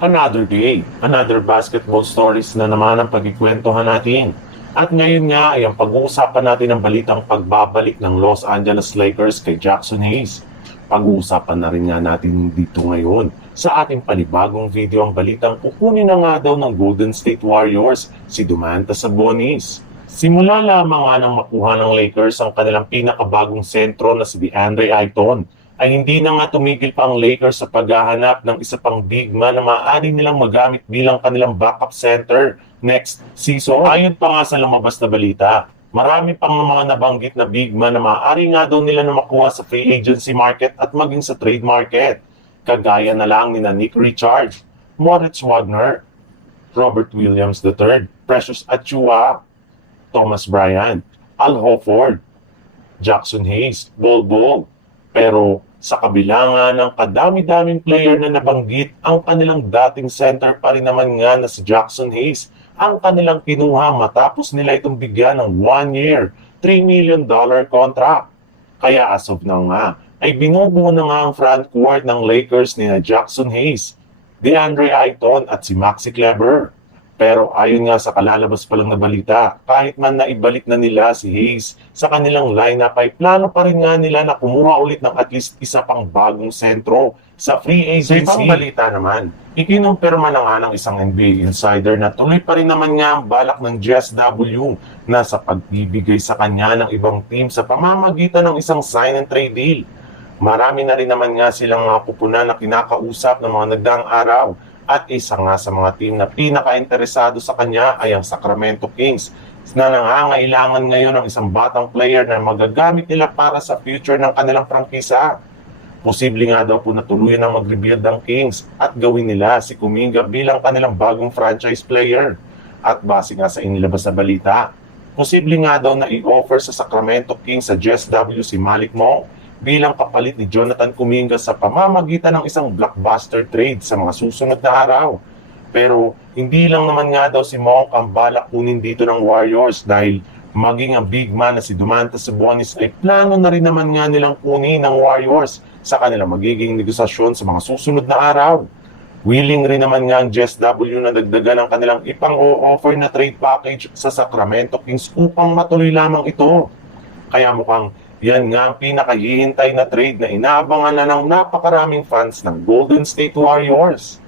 Another day, another basketball stories na naman ang pagkikwentuhan natin. At ngayon nga ay ang pag-uusapan natin ang balitang pagbabalik ng Los Angeles Lakers kay Jackson Hayes. Pag-uusapan na rin nga natin dito ngayon sa ating panibagong video ang balitang kukunin na nga daw ng Golden State Warriors si Domantas Sabonis. Simula lamang nga nang makuha ng Lakers ang kanilang pinakabagong sentro na si DeAndre Ayton, ay hindi na nga tumigil pa ang Lakers sa paghahanap ng isa pang big man na maaari nilang magamit bilang kanilang backup center next season. Ayon pa nga sa lumabas na balita, marami pang mga nabanggit na big man na maaari nga daw nila na makuha sa free agency market at maging sa trade market. Kagaya na lang ni Nick Richards, Moritz Wagner, Robert Williams III, Precious Achiuwa, Thomas Bryant, Al Horford, Jackson Hayes, Bol Bol. Pero sa kabila nga ng kadami-daming player na nabanggit, ang kanilang dating center pa rin naman nga na si Jackson Hayes ang kanilang kinuha matapos nila itong bigyan ng 1 year, $3 million contract. Kaya as of now nga, ay binubuo na nga ang frontcourt ng Lakers ni Jackson Hayes, DeAndre Ayton at si Maxi Kleber. Pero ayon nga sa kalalabas pa lang na balita, kahit man na ibalik na nila si Hayes sa kanilang lineup ay plano pa rin nga nila na kumuha ulit ng at least isa pang bagong sentro sa free agency. Sa ibang balita naman, ikinumpirma na nga ng isang NBA insider na tuloy pa rin naman nga ang balak ng GSW na sa pagbibigay sa kanya ng ibang team sa pamamagitan ng isang sign and trade deal. Marami na rin naman nga silang mga pupunan na kinakausap ng mga nagdaang araw. At isa nga sa mga team na pinaka-interesado sa kanya ay ang Sacramento Kings na nangangailangan ngayon ng isang batang player na magagamit nila para sa future ng kanilang prangkisa. Posible nga daw po na tuluyan ang mag-rebuild ang Kings at gawin nila si Kuminga bilang kanilang bagong franchise player. At base nga sa inilabas na balita, posible nga daw na i-offer sa Sacramento Kings sa GSW si Malik Monk bilang kapalit ni Jonathan Kuminga sa pamamagitan ng isang blockbuster trade sa mga susunod na araw. Pero hindi lang naman nga daw si Monk ang balak kunin dito ng Warriors dahil maging ang big man na si Domantas Sabonis ay plano na rin naman nga nilang kunin ng Warriors sa kanilang magiging negosasyon sa mga susunod na araw. Willing rin naman nga ang GSW na dagdagan ang kanilang ipang-o-offer na trade package sa Sacramento Kings upang matuloy lamang ito. Kaya mukhang yan nga ang pinakahihintay na trade na inaabangan na ng napakaraming fans ng Golden State Warriors.